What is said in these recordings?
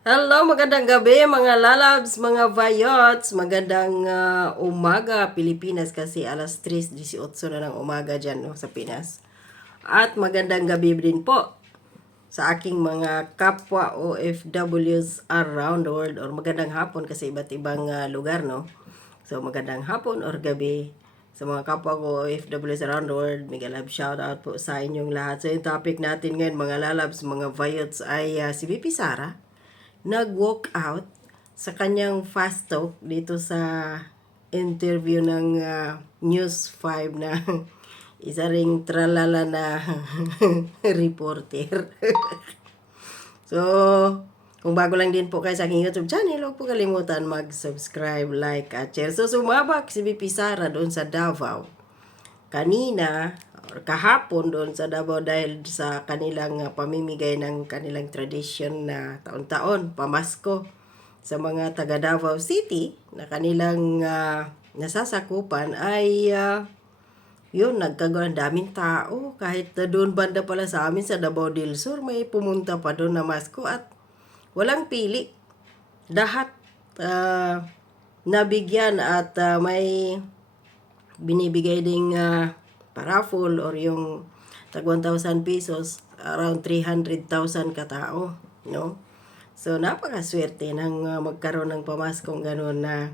Hello, magandang gabi mga lalabs, mga vayots. Magandang ah, umaga Pilipinas kasi alas 3.18 na ng umaga dyan no, sa Pinas. At magandang gabi din po sa aking mga kapwa OFWs around the world or magandang hapon kasi iba't ibang ah, lugar no. So magandang hapon or gabi sa mga kapwa ko OFWs around the world. Mega love shout out po sa inyong lahat. So yung topic natin ngayon mga lalabs, mga vayots ay ah, si BP Sara nag-walk out sa kanyang fast talk dito sa interview ng ah, News 5 na isa ring tralala na reporter. so, kung bago lang din po kayo sa aking YouTube channel, huwag po kalimutan mag-subscribe, like, at share. So, sumabak si BP Sara doon sa Davao kanina kahapon doon sa Davao dahil sa kanilang uh, pamimigay ng kanilang tradition na taon-taon, pamasko sa mga taga Davao City na kanilang uh, nasasakupan ay uh, yun, nagkagawa ng daming tao. Kahit na doon banda pala sa amin sa Davao del Sur, may pumunta pa doon na masko at walang pili. Lahat uh, nabigyan at uh, may binibigay ding uh, paraffle or yung tag 1,000 pesos around 300,000 katao, no? So, napakaswerte ng uh, magkaroon ng pamaskong ganun na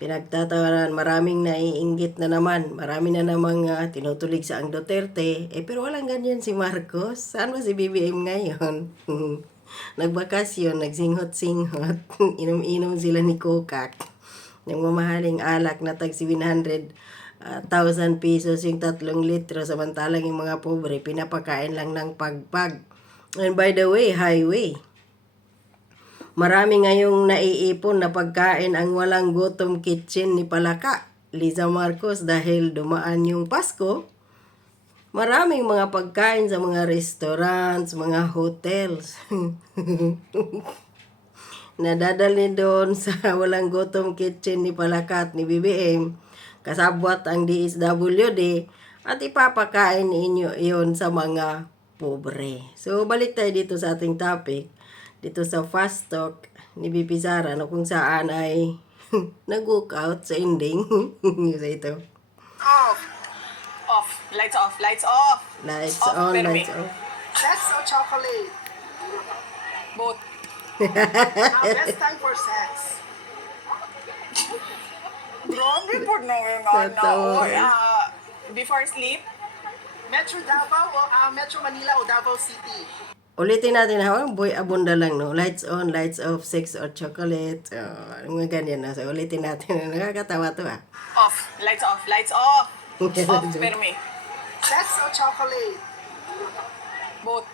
pinagtatawanan. Maraming naiinggit na naman. Marami na namang uh, tinutulig sa ang Duterte. Eh, pero walang ganyan si Marcos. Saan ba si BBM ngayon? Nagbakasyon, nagsinghot-singhot. Inom-inom sila ni Kokak. Yung mamahaling alak na tag 700 ah, 1,000 pesos yung tatlong litro samantalang yung mga pobre pinapakain lang ng pagpag. And by the way, highway. Marami ngayong naiipon na pagkain ang walang gutom kitchen ni Palaka, Liza Marcos dahil dumaan yung Pasko. Maraming mga pagkain sa mga restaurants, mga hotels. Nadadali doon sa walang gutom kitchen ni Palakat ni BBM kasabwat ang DSWD at ipapakain ninyo iyon sa mga pobre. So, balik tayo dito sa ating topic, dito sa fast talk ni BP Sara, no, kung saan ay nag-walk out sa ending. sa ito. Off. Off. Lights off. Lights off. Lights Off, on, pero lights off. Sex or chocolate? Both. Now, best time for sex. Grabe po na yun. Totoo. Or, ah, before sleep, Metro Davao o ah, Metro Manila o Davao City? Ulitin natin ha, boy abunda lang no. Lights on, lights off, sex or chocolate. Oh, mga ganyan na. So, ulitin natin. Nakakatawa to ah. off. Lights off. Lights off. Off, pero may. Sex or chocolate? Both.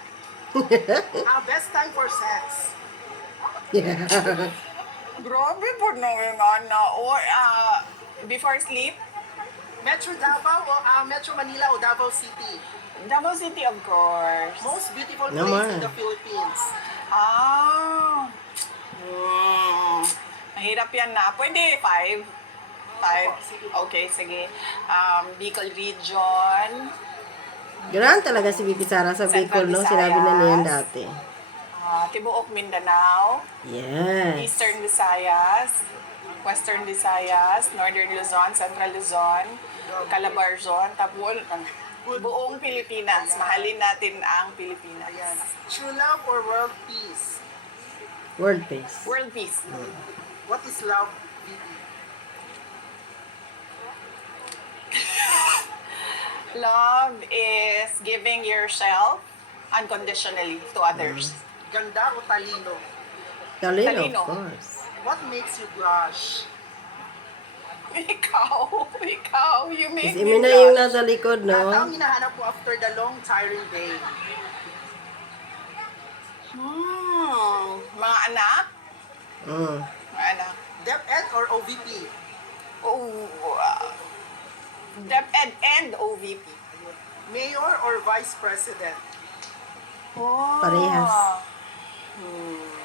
Now, best time for sex. yeah. Grabe po na yun. ano. Or, ah, before sleep, Metro Davao o ah, Metro Manila o Davao City? Davao City, of course. Most beautiful place Naman. in the Philippines. Ah. Hmm. Mahirap yan na. Pwede, five. Five. Okay, sige. Um, Bicol Region. Ganoon talaga si Bibi Sara sa Bicol, no? Sinabi na niyan dati. ah, Tibuok, Mindanao. Yes. Eastern Visayas, Western Visayas, Northern Luzon, Central Luzon, Calabarzon, tapos buong Pilipinas. Mahalin natin ang Pilipinas. Ayan. True love or world peace? World peace. World peace. What is love, Bibi? Love is giving yourself unconditionally to others. Ganda o talino? Talino, Talino. of course. What makes you blush? Ikaw, ikaw, you make Kasi me Mina yung blush. nasa likod, At ang no? hinahanap mo after the long, tiring day? Hmm, mga anak, Mm. mga anak. DepEd or OVP? Oh, uh, DepEd and OVP. Mayor or Vice President? Oh. Parehas. Hmm.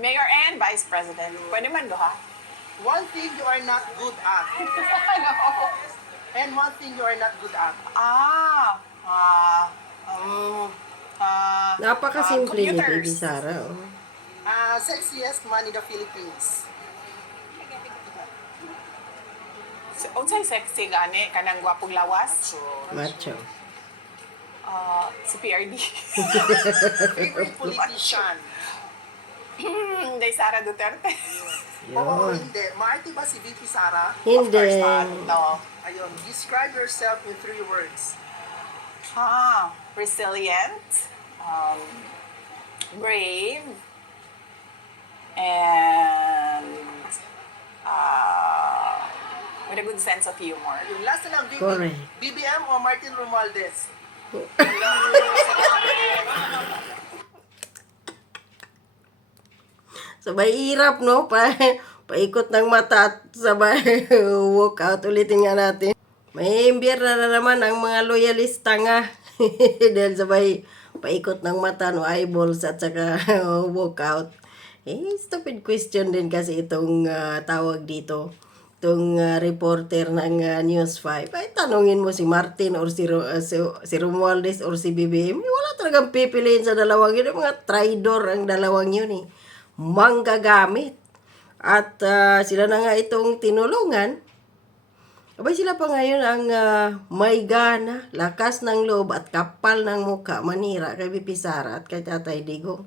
Mayor and Vice President. Pwede man duha. One thing you are not good at, ano? and one thing you are not good at. Ah. Ah. Um, ah. Napakasimple ni computers. Baby Sara. Oh. Ah, sexiest man in the Philippines. So, unsay sexy gani kanang gwapong lawas? Macho. Ah, si PRD. favorite politician. Hmm, Day Sara Duterte. Oo, Yun. hindi. Maarte ba si VP Sara? Of course Hindi. not. No. Ayun, describe yourself in three words. Ah, resilient, um, brave, and uh, with a good sense of humor. Yung last na lang, VP, Correct. BBM o Martin Romualdez? Sabay hirap, no? Pa, paikot ng mata at sabay walk out ulitin nga natin. May imbierna na naman ang mga loyalista nga. Dahil sabay paikot ng mata, no? Eyeballs at saka walk out. Eh, stupid question din kasi itong ah, tawag dito. Itong ah, reporter ng ah, News 5. Ay, tanungin mo si Martin or si, ah, si, si Romualdez or si BBM. Wala talagang pipiliin sa dalawang yun. Mga traidor ang dalawang yun eh. Manggagamit. At ah, sila na nga itong tinulungan. Abay sila pa ngayon ang ah, may gana, lakas ng loob at kapal ng mukha manira kay Bipi Sara at kay Tatay Digong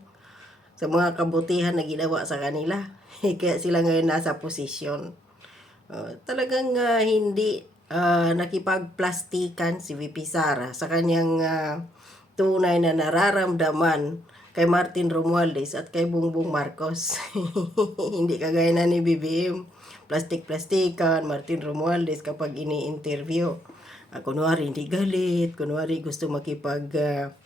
sa mga kabutihan na ginawa sa kanila. Kaya sila ngayon nasa posisyon. Uh, talagang ah, hindi ah, nakipagplastikan si VP Sara sa kanyang ah, tunay na nararamdaman kay Martin Romualdez at kay Bongbong Marcos. hindi kagaya na ni BBM. Plastik-plastikan, Martin Romualdez kapag ini-interview. Uh, kunwari hindi galit, kunwari gusto makipag ah,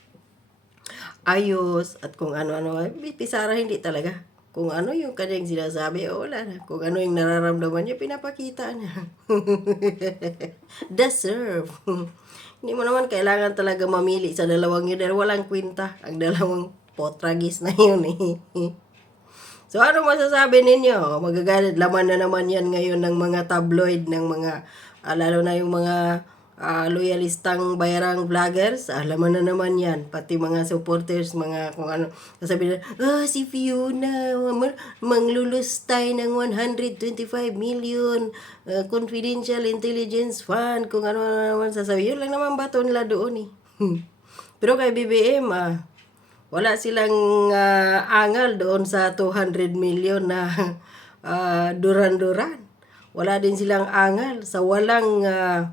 ayos at kung ano-ano. Pisara hindi talaga. Kung ano yung kanyang sinasabi, o wala na. Kung ano yung nararamdaman niya, pinapakita niya. Deserve. hindi mo naman kailangan talaga mamili sa dalawang yun dahil walang kwenta ang dalawang potragis na yun eh. So ano masasabi ninyo? Magagalit laman na naman yan ngayon ng mga tabloid, ng mga, ah, lalo na yung mga ah, loyalistang bayarang vloggers. Ah, laman na naman yan. Pati mga supporters, mga kung ano. Sasabi nila, ah, si Fiona, ma- manglulustay ng 125 million ah, confidential intelligence fund, kung ano na naman sasabi. Yun lang naman bato nila doon eh. Pero kay BBM, ah, wala silang ah, angal doon sa 200 million na ah, duran-duran. Wala din silang angal sa walang ah,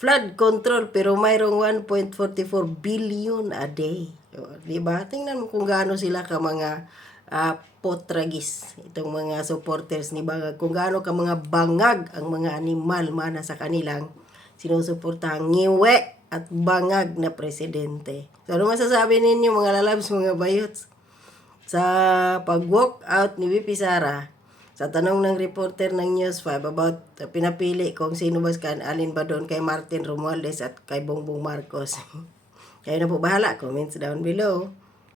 flood control pero mayroong 1.44 billion a day. O, Di ba? Tingnan mo kung gaano sila ka mga ah, potragis, itong mga supporters ni Bangag, kung gaano ka mga bangag ang mga animal mana sa kanilang sinusuportahang ngiwe at bangag na presidente. So, ano masasabi ninyo mga lalabs, mga bayots? Sa pag-walk out ni VP Sara, sa tanong ng reporter ng News 5 about uh, pinapili kung sino ba kan alin ba doon kay Martin Romualdez at kay Bongbong Marcos. Kayo na po bahala. Comments down below.